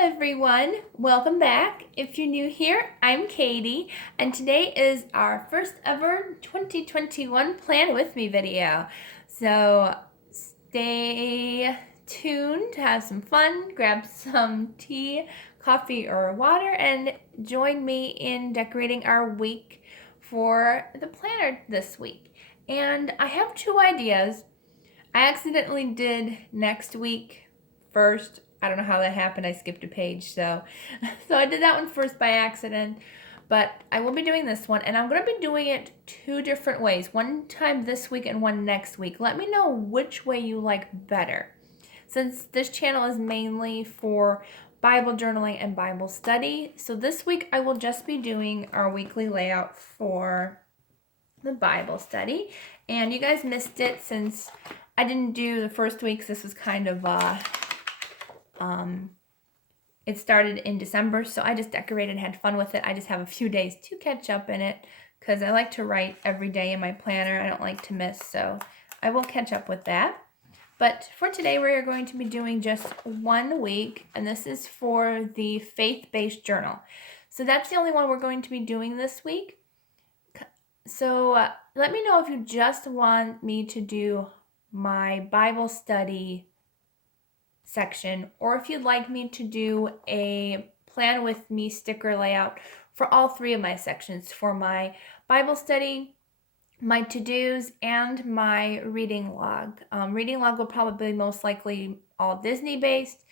everyone, welcome back. If you're new here, I'm Katie, and today is our first ever 2021 Plan With Me video. So stay tuned to have some fun, grab some tea, coffee, or water, and join me in decorating our week for the planner this week. And I have two ideas. I accidentally did next week first. I don't know how that happened. I skipped a page. So I did that one first by accident. But I will be doing this one, and I'm going to be doing it two different ways. One time this week and one next week. Let me know which way you like better. Since this channel is mainly for Bible journaling and Bible study, so this week I will just be doing our weekly layout for the Bible study. And you guys missed it since I didn't do the first weeks. This was kind of it started in December, so I just decorated and had fun with it. I just have a few days to catch up in it because I like to write every day in my planner. I don't like to miss, so I will catch up with that. But for today, we are going to be doing just 1 week, and this is for the faith-based journal. So that's the only one we're going to be doing this week. So let me know if you just want me to do my Bible study section, or if you'd like me to do a Plan With Me sticker layout for all three of my sections, for my Bible study, my to-dos, and my reading log. Reading log will probably most likely all Disney-based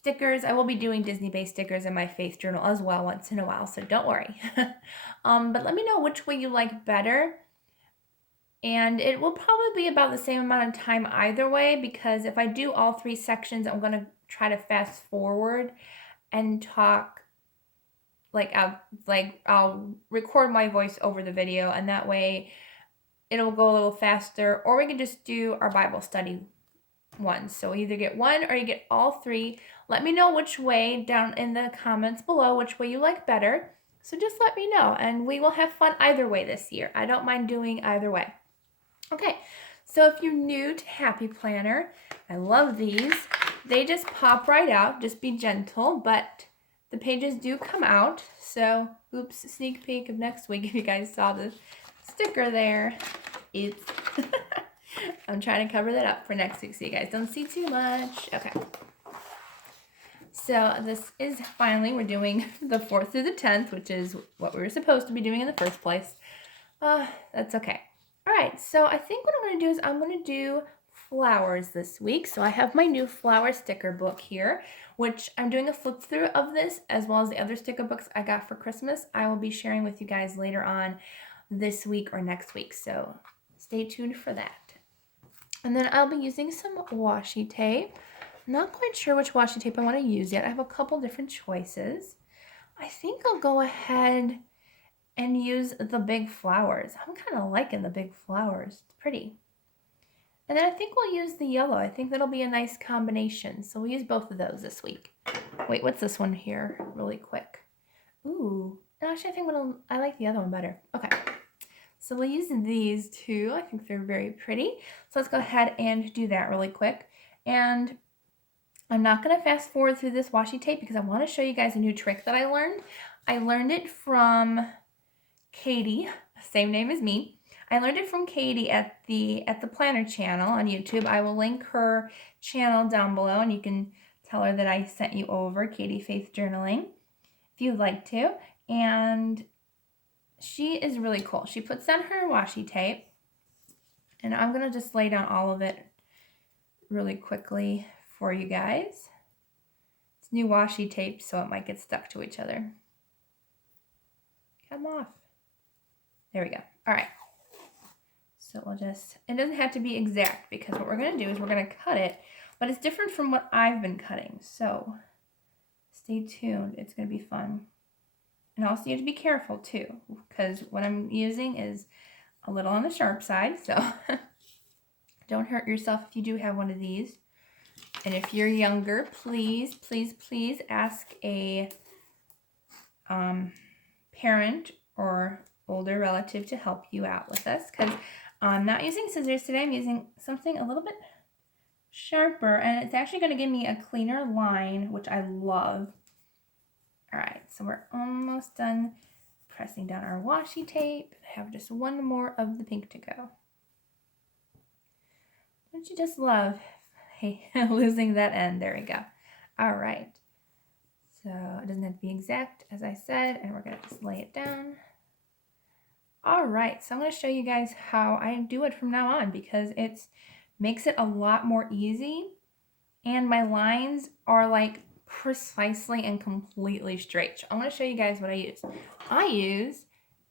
stickers. I will be doing Disney-based stickers in my faith journal as well once in a while, so don't worry. But let me know which way you like better. And it will probably be about the same amount of time either way, because if I do all three sections, I'm going to try to fast forward and talk I'll record my voice over the video, and that way it'll go a little faster. Or we can just do our Bible study one. So either get one or you get all three. Let me know which way down in the comments below, which way you like better. So just let me know, and we will have fun either way this year. I don't mind doing either way. Okay, so if you're new to Happy Planner, I love these. They just pop right out. Just be gentle, but the pages do come out. So, oops, sneak peek of next week if you guys saw the sticker there. Oops. I'm trying to cover that up for next week so you guys don't see too much. Okay. So this is finally, we're doing the 4th through the 10th, which is what we were supposed to be doing in the first place. That's okay. All right, so I think what I'm going to do is I'm going to do flowers this week. So I have my new flower sticker book here, which I'm doing a flip through of this, as well as the other sticker books I got for Christmas. I will be sharing with you guys later on this week or next week, so stay tuned for that. And then I'll be using some washi tape. Not quite sure which washi tape I want to use yet. I have a couple different choices. I think I'll go ahead and use the big flowers. I'm kind of liking the big flowers. It's pretty. And then I think we'll use the yellow. I think that'll be a nice combination. So we'll use both of those this week. Wait, what's this one here? Really quick. Ooh. Actually, I think I like the other one better. Okay. So we'll use these two. I think they're very pretty. So let's go ahead and do that really quick. And I'm not going to fast forward through this washi tape because I want to show you guys a new trick that I learned. I learned it from Katie, same name as me. I learned it from Katie at the Planner channel on YouTube. I will link her channel down below, and you can tell her that I sent you over, Katie Faith Journaling, if you'd like to. And she is really cool. She puts down her washi tape, and I'm going to just lay down all of it really quickly for you guys. It's new washi tape, so it might get stuck to each other. Come off. There we go. All right. So we'll just, it doesn't have to be exact, because what we're going to do is we're going to cut it, but it's different from what I've been cutting. So stay tuned. It's going to be fun. And also you have to be careful too, because what I'm using is a little on the sharp side. So don't hurt yourself if you do have one of these. And if you're younger, please, please, please ask a parent or older relative to help you out with this, because I'm not using scissors today. I'm using something a little bit sharper, and it's actually going to give me a cleaner line, which I love. All right, so we're almost done pressing down our washi tape. I have just one more of the pink to go. Don't you just love, hey, losing that end? There we go. All right, so it doesn't have to be exact, as I said, and we're going to just lay it down. All right, so I'm going to show you guys how I do it from now on, because it makes it a lot more easy, and my lines are like precisely and completely straight. So I'm going to show you guys what I use. I use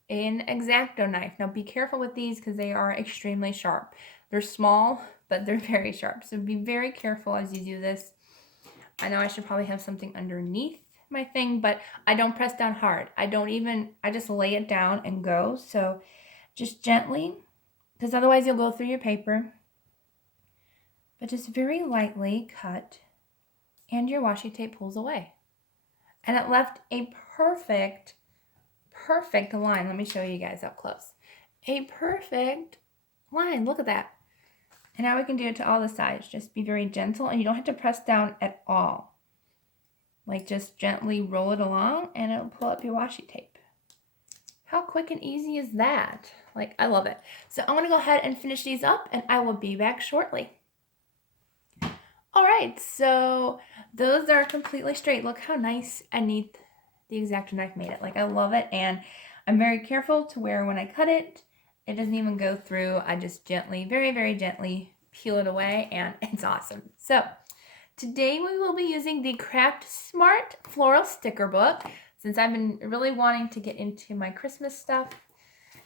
an exacto knife. Now be careful with these because they are extremely sharp. They're small, but they're very sharp. So be very careful as you do this. I know I should probably have something underneath my thing, but I don't press down hard. I just lay it down and go. So just gently, because otherwise you'll go through your paper. But just very lightly cut, and your washi tape pulls away. And it left a perfect line. Let me show you guys up close. A perfect line. Look at that. And now we can do it to all the sides. Just be very gentle, and you don't have to press down at all. Like, just gently roll it along, and it'll pull up your washi tape. How quick and easy is that? Like, I love it. So I'm going to go ahead and finish these up, and I will be back shortly. All right, so those are completely straight. Look how nice and neat the Exacto knife made it. Like, I love it, and I'm very careful to where when I cut it, it doesn't even go through. I just gently, very, very gently peel it away, and it's awesome. So today we will be using the Craftsmart Floral Sticker Book, since I've been really wanting to get into my Christmas stuff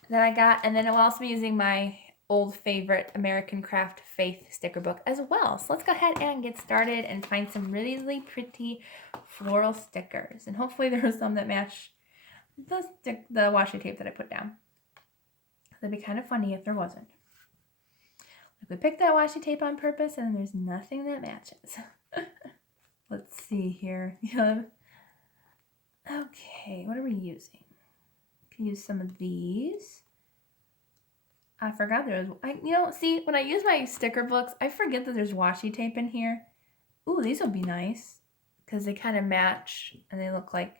that I got, and then I'll also be using my old favorite American Craft Faith sticker book as well. So let's go ahead and get started and find some really pretty floral stickers. And hopefully there are some that match the washi tape that I put down. That'd be kind of funny if there wasn't. Like, we picked that washi tape on purpose and there's nothing that matches. Let's see here. Okay, what are we using? We can use some of these. I forgot there was, see, when I use my sticker books, I forget that there's washi tape in here. Ooh, these will be nice because they kind of match and they look like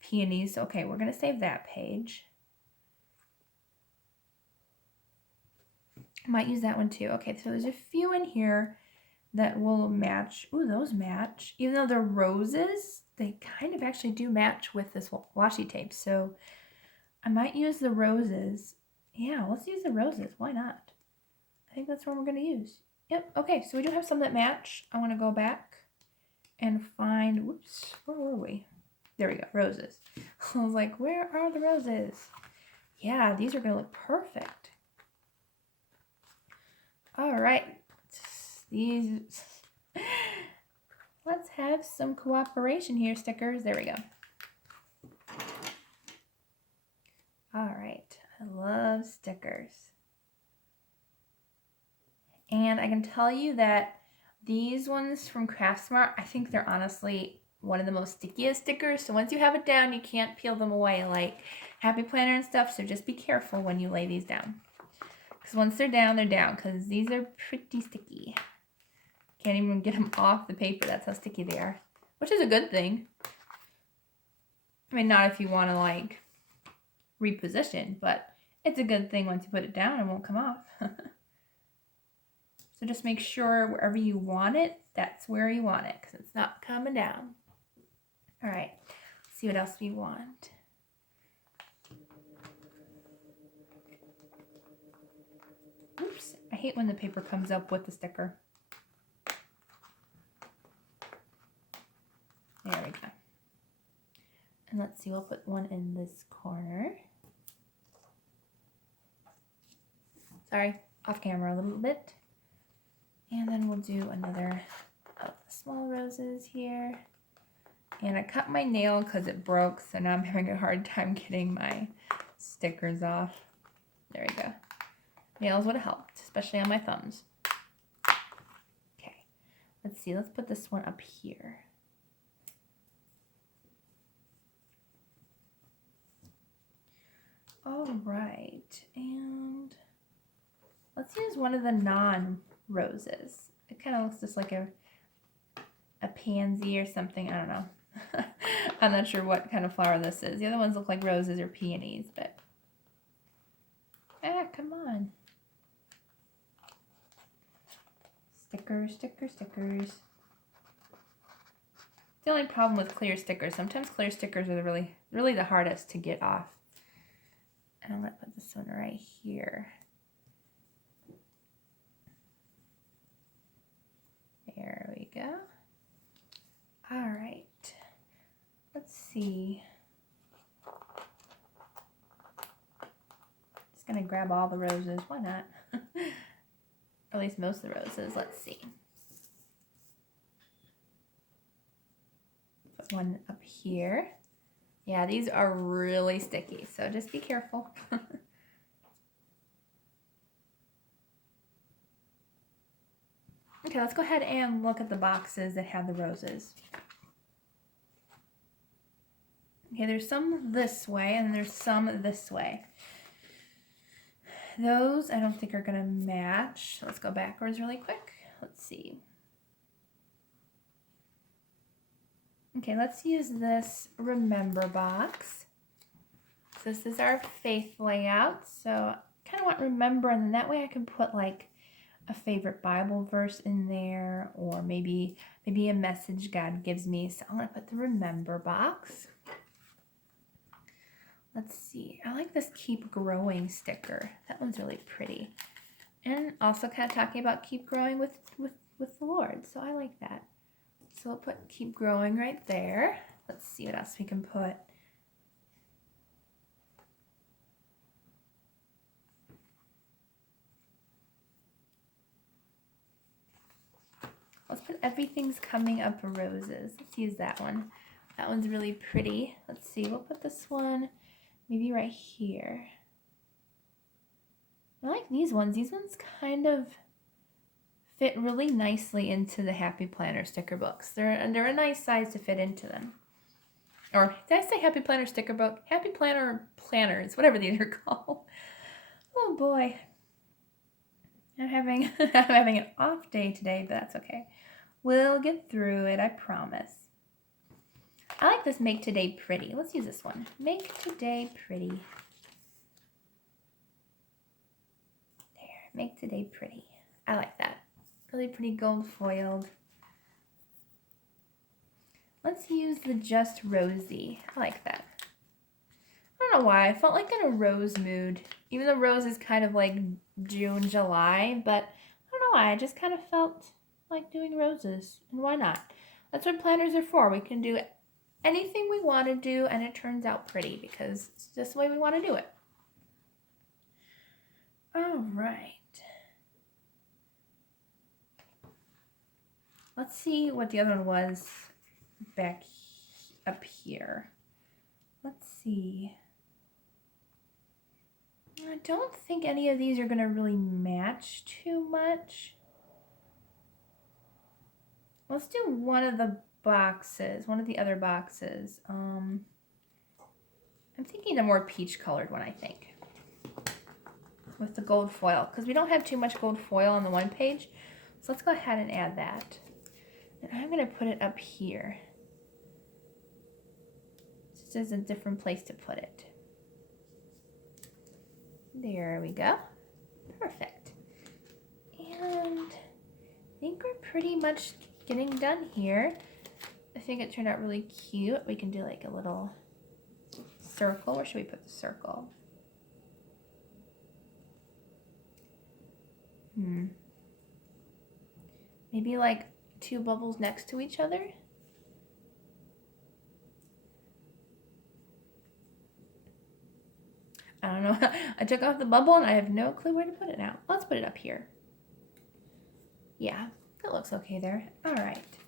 peonies. Okay, we're going to save that page. I might use that one too. Okay, so there's a few in here that will match. Ooh, those match. Even though they're roses, they kind of actually do match with this washi tape. So I might use the roses. Yeah, let's use the roses. Why not? I think that's what we're going to use. Yep. Okay, so we do have some that match. I want to go back and find, whoops, where were we? There we go, roses. I was like, where are the roses? Yeah, these are going to look perfect. All right. These, let's have some cooperation here, stickers. There we go. All right. I love stickers. And I can tell you that these ones from Craftsmart, I think they're honestly one of the most stickiest stickers. So once you have it down, you can't peel them away like Happy Planner and stuff. So just be careful when you lay these down. Because once they're down, because these are pretty sticky. Can't even get them off the paper. That's how sticky they are. Which is a good thing. I mean, not if you want to like reposition, but it's a good thing once you put it down, it won't come off. So just make sure wherever you want it, that's where you want it, because it's not coming down. All right, let's see what else we want. Oops, I hate when the paper comes up with the sticker. There we go. And let's see, we'll put one in this corner. Sorry, off camera a little bit. And then we'll do another of the small roses here. And I cut my nail because it broke, so now I'm having a hard time getting my stickers off. There we go. Nails would have helped, especially on my thumbs. Okay, let's see, let's put this one up here. All right, and let's use one of the non-roses. It kind of looks just like a pansy or something. I don't know. I'm not sure what kind of flower this is. The other ones look like roses or peonies, but come on. Stickers, stickers, stickers. The only problem with clear stickers, sometimes clear stickers are really the hardest to get off. And I'm going to put this one right here. There we go. All right. Let's see. Just going to grab all the roses. Why not? Or at least most of the roses. Let's see. Put one up here. Yeah, these are really sticky, so just be careful. Okay, let's go ahead and look at the boxes that have the roses. Okay, there's some this way and there's some this way. Those I don't think are gonna match. Let's go backwards really quick. Let's see. Okay, let's use this remember box. So this is our faith layout. So I kind of want remember, and then that way I can put like a favorite Bible verse in there, or maybe a message God gives me. So I'm gonna put the remember box. Let's see. I like this keep growing sticker. That one's really pretty, and also kind of talking about keep growing with the Lord. So I like that. So we'll put keep growing right there. Let's see what else we can put. Let's put everything's coming up roses. Let's use that one. That one's really pretty. Let's see, we'll put this one maybe right here. I like these ones. These ones kind of fit really nicely into the Happy Planner sticker books. They're a nice size to fit into them. Or did I say Happy Planner sticker book? Happy Planner planners, whatever these are called. Oh boy. I'm having an off day today, but that's okay. We'll get through it, I promise. I like this Make Today Pretty. Let's use this one. Make Today Pretty. There, Make Today Pretty. I like that. Really pretty gold foiled. Let's use the Just Rosy. I like that. I don't know why. I felt like in a rose mood. Even though rose is kind of like June, July, but I don't know why. I just kind of felt like doing roses. And why not? That's what planners are for. We can do anything we want to do, and it turns out pretty because it's just the way we want to do it. All right. Let's see what the other one was back up here. Let's see. I don't think any of these are going to really match too much. Let's do one of the boxes, one of the other boxes. I'm thinking the more peach colored one, I think, with the gold foil, because we don't have too much gold foil on the one page. So let's go ahead and add that. And I'm going to put it up here. Just as a different place to put it. There we go. Perfect. And I think we're pretty much getting done here. I think it turned out really cute. We can do like a little circle. Where should we put the circle? Maybe like two bubbles next to each other. I don't know. I took off the bubble and I have no clue where to put it now. Let's put it up here. Yeah, that looks okay there. All right.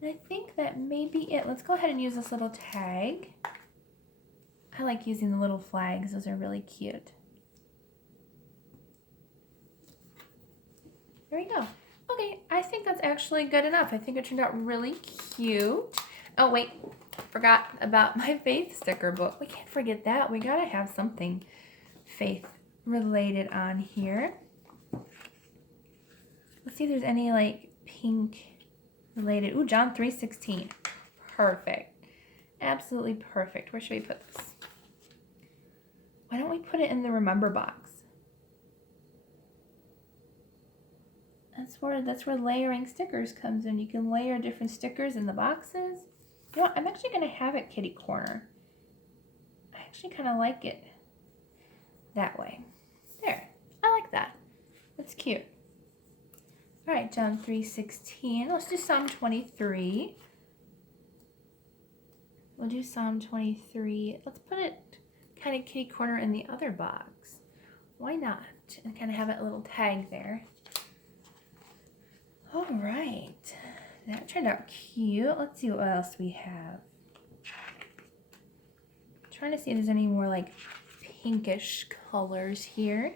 And I think that may be it. Let's go ahead and use this little tag. I like using the little flags. Those are really cute. There we go. Okay, I think that's actually good enough. I think it turned out really cute. Oh, wait. Forgot about my faith sticker book. We can't forget that. We gotta have something faith related on here. The Let's see if there's any like pink related. Ooh, John 3:16. Perfect. Absolutely perfect. Where should we put this? Why don't we put it in the remember box? That's where layering stickers comes in. You can layer different stickers in the boxes. You know what? I'm actually going to have it kitty corner. I actually kind of like it that way. There. I like that. That's cute. All right, John 3:16. Let's do Psalm 23. We'll do Psalm 23. Let's put it kind of kitty corner in the other box. Why not? And kind of have it a little tag there. All right. That turned out cute. Let's see what else we have. I'm trying to see if there's any more like pinkish colors here.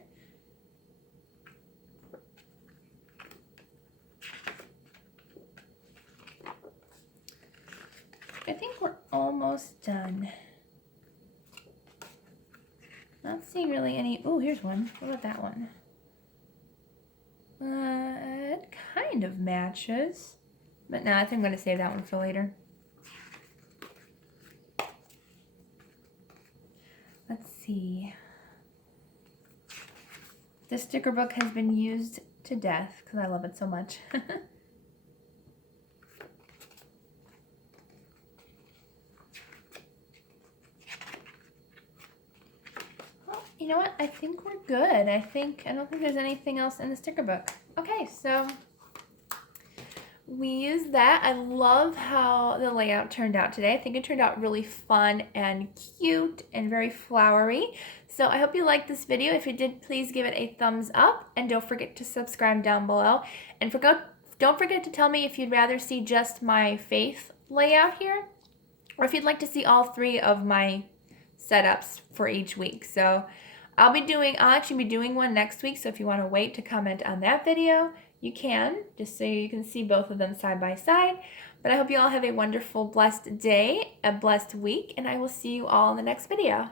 I think we're almost done. Not seeing really any. Oh, here's one. What about that one? It kind of matches. But no, I think I'm going to save that one for later. Let's see. This sticker book has been used to death because I love it so much. You know what? I think we're good. I don't think there's anything else in the sticker book. Okay, so we used that. I love how the layout turned out today. I think it turned out really fun and cute and very flowery. So I hope you liked this video. If you did, please give it a thumbs up and don't forget to subscribe down below. And don't forget to tell me if you'd rather see just my faith layout here or if you'd like to see all three of my setups for each week. So I'll actually be doing one next week, so if you want to wait to comment on that video, you can, just so you can see both of them side by side. But I hope you all have a wonderful, blessed day, a blessed week, and I will see you all in the next video.